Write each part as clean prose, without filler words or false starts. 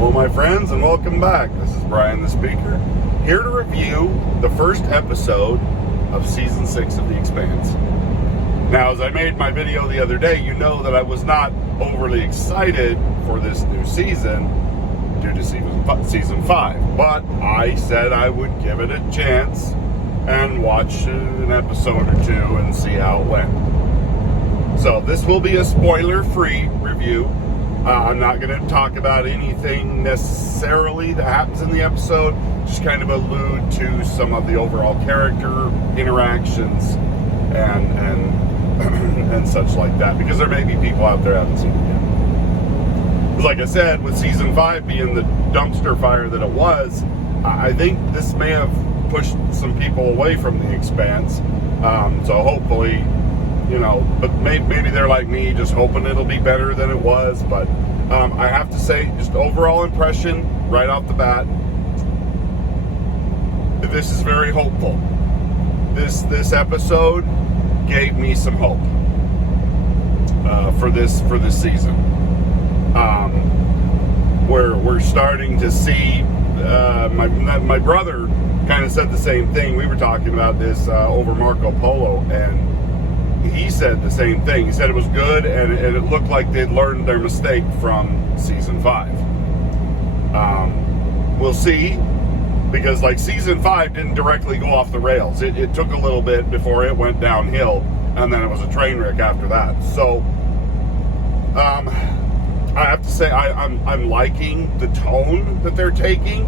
Hello my friends and welcome back. This is Brian the Speaker, here to review the first episode of Season 6 of The Expanse. Now, as I made my video the other day, you know that I was not overly excited for this new season due to Season 5, but I said I would give it a chance and watch an episode or two and see how it went. So this will be a spoiler-free review. I'm not going to talk about anything necessarily that happens in the episode, just kind of allude to some of the overall character interactions and such like that, because there may be people out there who haven't seen it yet. Like I said, with Season 5 being the dumpster fire that it was, I think this may have pushed some people away from The Expanse. So hopefully, but maybe they're like me, just hoping it'll be better than it was. But I have to say, just overall impression right off the bat, this is very hopeful. This episode gave me some hope for this season. We're starting to see. My brother kind of said the same thing. We were talking about this over Marco Polo, and he said the same thing. He said it was good, and it looked like they'd learned their mistake from Season 5. We'll see, because like Season 5 didn't directly go off the rails. It took a little bit before it went downhill, and then it was a train wreck after that. So I have to say I'm liking the tone that they're taking.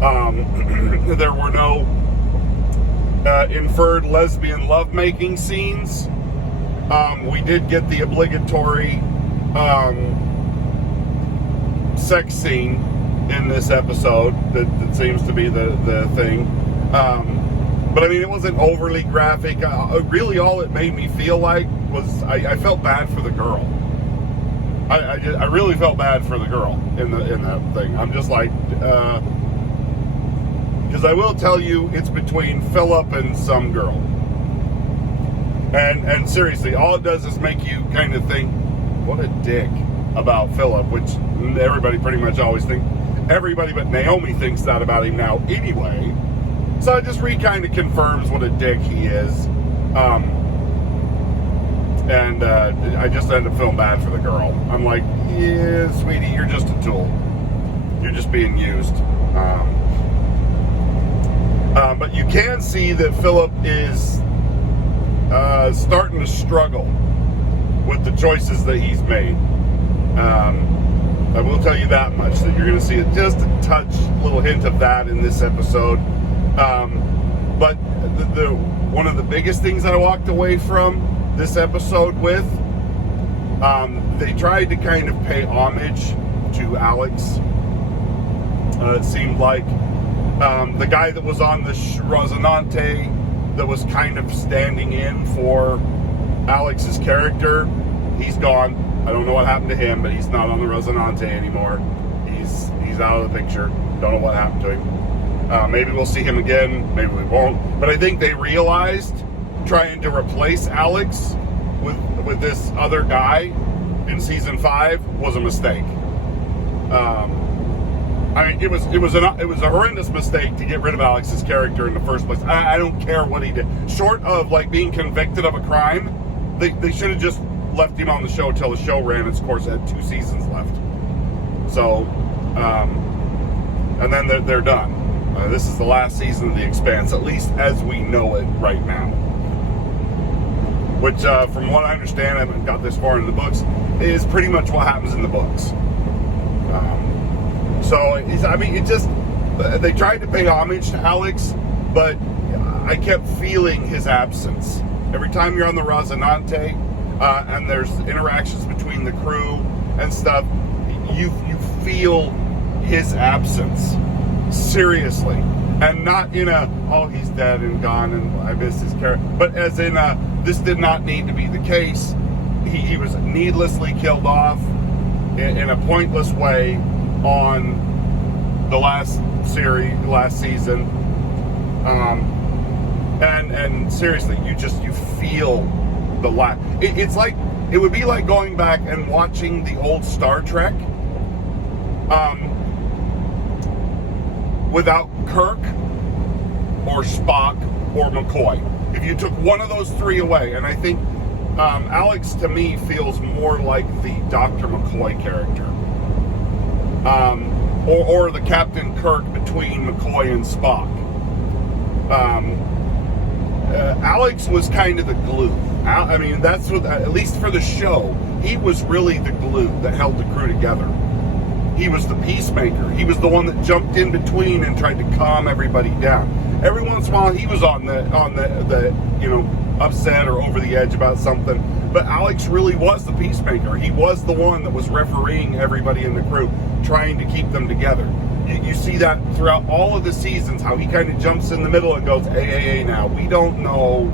There were no inferred lesbian lovemaking scenes. We did get the obligatory sex scene in this episode that seems to be the thing. But I mean, it wasn't overly graphic. Really, all it made me feel like was I felt bad for the girl. I really felt bad for the girl in that thing. I'm just like, because I will tell you, it's between Philip and some girl. And seriously, all it does is make you kind of think, what a dick about Philip, which everybody pretty much always thinks. Everybody but Naomi thinks that about him now anyway. So it just kind of confirms what a dick he is. And I just ended up feeling bad for the girl. I'm like, yeah, sweetie, you're just a tool. You're just being used. But you can see that Philip is starting to struggle with the choices that he's made. I will tell you that much, that you're going to see just a touch, little hint of that in this episode. But one of the biggest things I walked away from this episode with, they tried to kind of pay homage to Alex. It seemed like the guy that was on the Rosinante that was kind of standing in for Alex's character, he's gone. I don't know what happened to him, but he's not on the Rosinante anymore. He's out of the picture. Don't know what happened to him. Maybe we'll see him again, maybe we won't. But I think they realized trying to replace Alex with this other guy in Season 5 was a mistake. I mean, it was a horrendous mistake to get rid of Alex's character in the first place. I don't care what he did. Short of like being convicted of a crime, they should have just left him on the show until the show ran its course. It had 2 seasons left. So, and then they're done. This is the last season of The Expanse, at least as we know it right now. Which, from what I understand, I haven't got this far in the books, is pretty much what happens in the books. They tried to pay homage to Alex, but I kept feeling his absence. Every time you're on the Rosinante, and there's interactions between the crew and stuff, you feel his absence. Seriously. And not in a, oh, he's dead and gone and I miss his character, but as in this did not need to be the case. He was needlessly killed off in a pointless way on the last season. And seriously, you feel the lack. It's like, it would be like going back and watching the old Star Trek. without Kirk or Spock or McCoy. If you took one of those three away, and I think Alex to me feels more like the Dr. McCoy character, or the Captain Kirk between McCoy and Spock. Alex was kind of the glue. I mean, that's what, at least for the show, he was really the glue that held the crew together. He was the peacemaker. He was the one that jumped in between and tried to calm everybody down. Every once in a while, he was on the upset or over the edge about something. But Alex really was the peacemaker. He was the one that was refereeing everybody in the crew, trying to keep them together. You see that throughout all of the seasons, how he kind of jumps in the middle and goes, hey, now, we don't know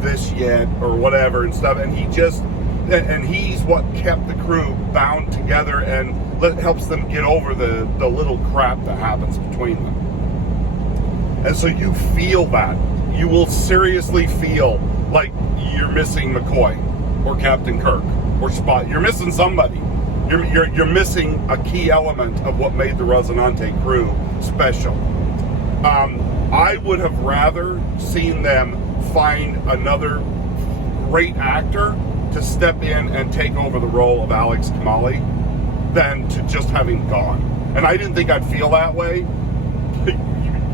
this yet, or whatever and stuff. And he's what kept the crew bound together and helps them get over the little crap that happens between them. And so you feel that. You will seriously feel like you're missing McCoy or Captain Kirk or Spock. You're missing somebody. You're missing a key element of what made the Rosinante crew special. I would have rather seen them find another great actor to step in and take over the role of Alex Kamali than to just having gone. And I didn't think I'd feel that way.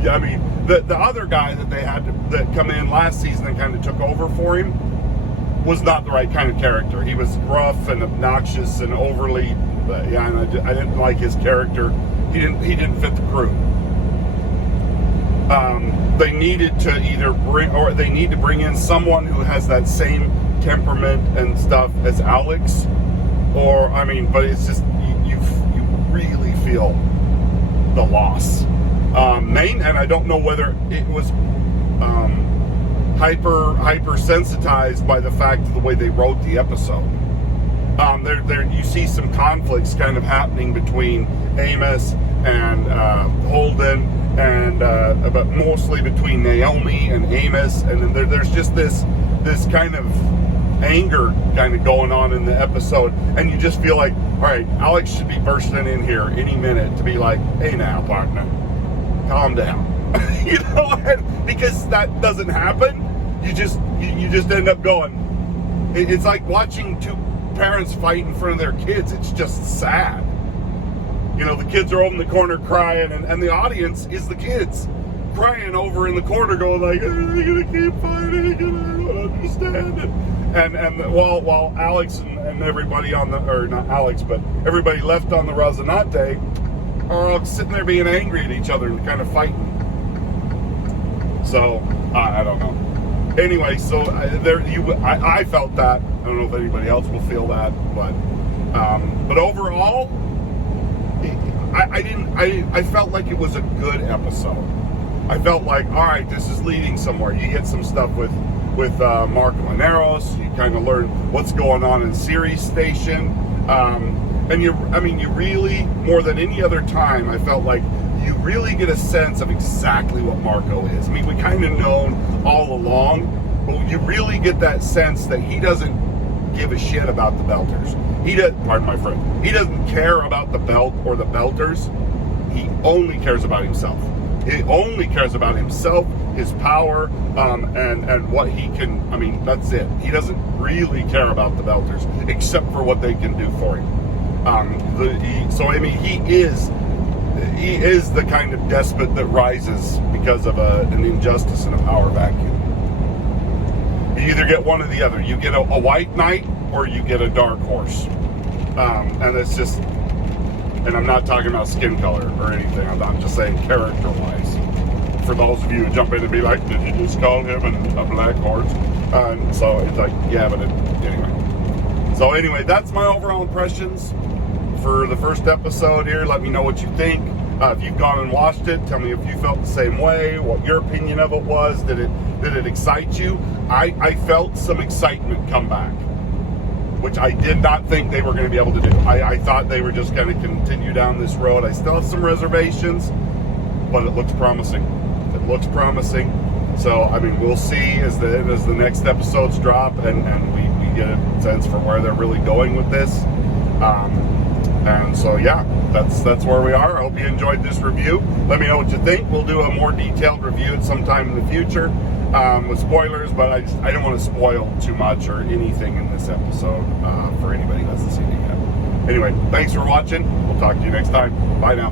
I mean, the other guy that they had that come in last season and kind of took over for him was not the right kind of character. He was rough and obnoxious and overly, and I didn't like his character. He didn't fit the crew. They needed to they need to bring in someone who has that same temperament and stuff as Alex, but it's just you really feel the loss. And I don't know whether it was hyper sensitized by the fact of the way they wrote the episode. There you see some conflicts kind of happening between Amos and Holden, and but mostly between Naomi and Amos, and then there's just this kind of anger kind of going on in the episode, and you just feel like, all right, Alex should be bursting in here any minute to be like, hey now, partner, calm down. Because that doesn't happen. You just end up going, it's like watching two parents fight in front of their kids. It's just sad. The kids are over in the corner crying, and the audience is the kids crying over in the corner going like, are they gonna keep fighting? I don't understand it. And while Alex and everybody not Alex, but everybody left on the Rosinante are all sitting there being angry at each other and kind of fighting. So, I don't know. Anyway, so I felt that. I don't know if anybody else will feel that, but overall, I felt like it was a good episode. I felt like, all right, this is leading somewhere. You get some stuff with Mark Linares. You kind of learn what's going on in Sirius Station. And you really, more than any other time, I felt like you really get a sense of exactly what Marco is. I mean, we kind of known all along, but you really get that sense that he doesn't give a shit about the Belters. Pardon my friend. He doesn't care about the belt or the Belters. He only cares about himself. He only cares about himself, his power, and what he can. I mean, that's it. He doesn't really care about the Belters, except for what they can do for him. He is the kind of despot that rises because of an injustice and a power vacuum. You either get one or the other. You get a white knight or you get a dark horse. And it's just, and I'm not talking about skin color or anything. I'm just saying character-wise. For those of you who jump in and be like, did you just call him a black horse? And so it's like, yeah, but anyway. So anyway, that's my overall impressions for the first episode here. Let me know what you think. If you've gone and watched it, tell me if you felt the same way, what your opinion of it was. Did it excite you? I felt some excitement come back, which I did not think they were going to be able to do. I thought they were just going to continue down this road. I still have some reservations, but it looks promising. It looks promising. So, I mean, we'll see as the next episodes drop and we get a sense for where they're really going with this. And so yeah, that's where we are. I hope you enjoyed this review. Let me know what you think. We'll do a more detailed review at some time in the future with spoilers, but I don't want to spoil too much or anything in this episode for anybody who hasn't seen it yet. Anyway, thanks for watching. We'll talk to you next time. Bye now.